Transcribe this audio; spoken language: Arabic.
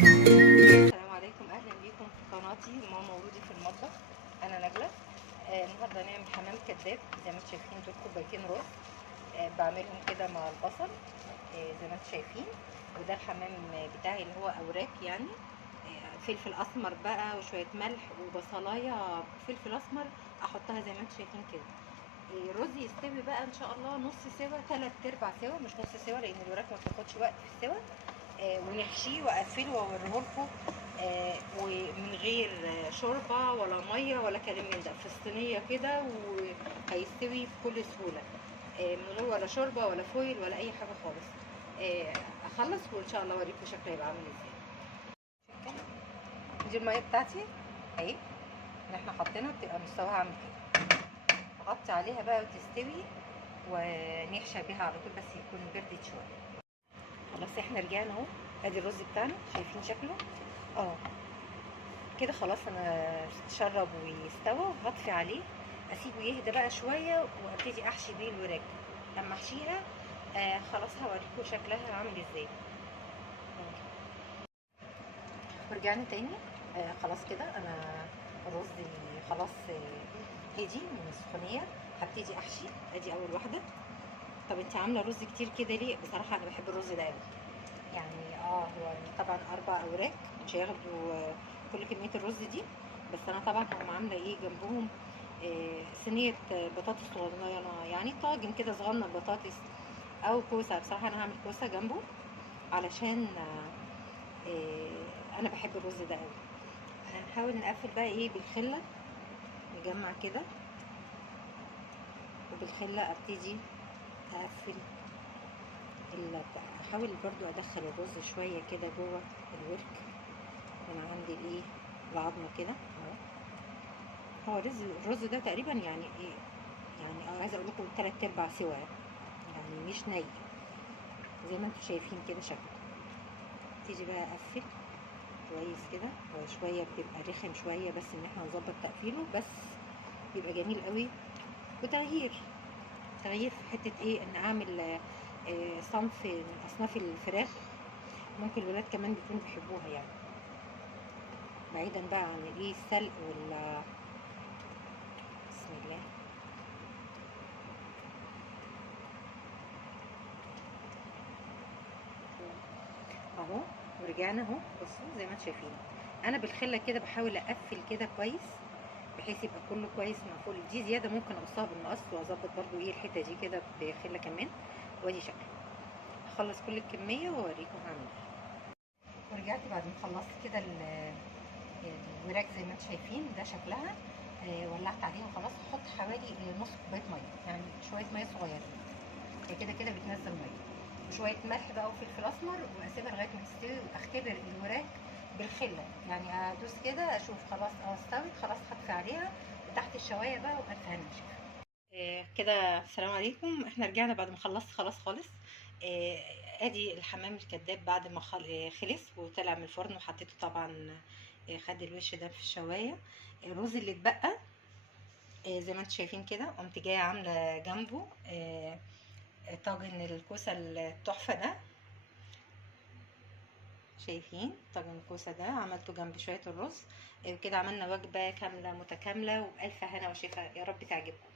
السلام عليكم، اهلا بيكم في قناتي ماما ورودي في المطبخ. انا نجله. النهارده هنعمل حمام كداب زي ما انتم شايفين. دول كوبايتين رز، بعملهم كده مع البصل زي ما انتم شايفين. وده الحمام بتاعي اللي هو اوراق يعني. فلفل اسمر بقى وشويه ملح وبصلايه فلفل اسمر احطها زي ما انتم شايفين كده. الرز يستوي بقى ان شاء الله نص سوا، 3/4 سوا، مش نص سوا لان الوراك ما بتاخدش وقت في السوا. ونحشيه واقفله واوريه لكم ومن غير شوربه ولا ميه ولا كلام من ده، في الصينيه كده وهيستوي بكل سهوله من غير ولا شوربه ولا فويل ولا اي حاجه خالص. اخلص وان شاء الله اوريكم شكله هيبقى عامل ازاي. دي الميه بتاعتي اهي اللي احنا حاطينها، بتبقى مستواها عامل كده. اغطي عليها بقى وتستوي ونحشى بيها على طول، بس يكون بردت شويه. خلاص احنا رجعنا اهو. ادي الرز بتاعنا شايفين شكله كده. خلاص انا اتشرب ويستوى، هطفي عليه اسيبه يهدى بقى شويه وابتدي احشي بيه الوراك. لما احشيها خلاص هوريكم شكلها عامل ازاي. ورجعنا تاني. خلاص كده انا الرز خلاص هدي من السخونيه. هبتدي احشي. ادي اول واحده. طب انت عامله رز كتير كده ليه؟ بصراحه انا بحب الرز ده قوي يعني. هو طبعا 4 اوراق مش هياخدوا كل كميه الرز دي، بس انا طبعا هم عامله ايه جنبهم صينيه بطاطس صغننه يعني، طاجن كده صغنن بطاطس او كوسه. بصراحه انا هعمل كوسه جنبه علشان انا بحب الرز ده قوي. هنحاول نقفل بقى ايه بالخله، نجمع كده وبالخله ابتدي اقفل احاول برضو ادخل الرز شويه كده جوه الورك من عند الايه العظمه كده اهو. هو الرز ده تقريبا يعني ايه يعني عايزه اقول لكم 3/4 سوا يعني مش ني زي ما انتم شايفين كده شكله. تيجي بقى اقفل كويس كده. هو شويه بتبقى رخم شويه، بس ان احنا نظبط تقفيله بس بيبقى جميل قوي. وتغيير في حته ايه ان اعمل صنف من اصناف الفراخ ممكن الولاد كمان بيكونوا بيحبوها يعني، بعيدا بقى عن الايه السلق بسم الله. اهو ورجعنا اهو. بصوا زي ما انتم شايفين انا بالخله كده بحاول اقفل كده كويس بحيث يبقى كله كويس مقفول. دي زياده ممكن اقصها بالمقص واظبط برضو ايه الحته دي كده بخله كمان. وادي شكله. هخلص كل الكميه واوريكم هعمل ايه. ورجعت بعد ما خلصت كده الوراك زي ما انتم شايفين ده شكلها. ولعت عليها خلاص. هحط حوالي نص كوبايه ميه يعني شويه ميه صغيره. هي كده كده بتنزل ميه وشويه ملح بقى وفلفل اسمر، واسيبها لغايه ما تستوي واختبر الوراك بالخله يعني. ادوس كده اشوف خلاص استوت خلاص، هطفي عليها تحت الشوايه بقى والف هنا كده. السلام عليكم. احنا رجعنا بعد ما خلصت خلاص خالص. ادي الحمام الكداب بعد ما خلص وطلع من الفرن وحطيته طبعا. خد الوش ده في الشوايه. الرز اللي اتبقى زي ما انتم شايفين كده قمت جايه عامله جنبه طاجن الكوسه التحفه ده. شايفين طاجن الكوسه ده عملته جنب شويه الرز. كده عملنا وجبه كامله متكامله وبألف هنا وشفا. يا رب تعجبكم.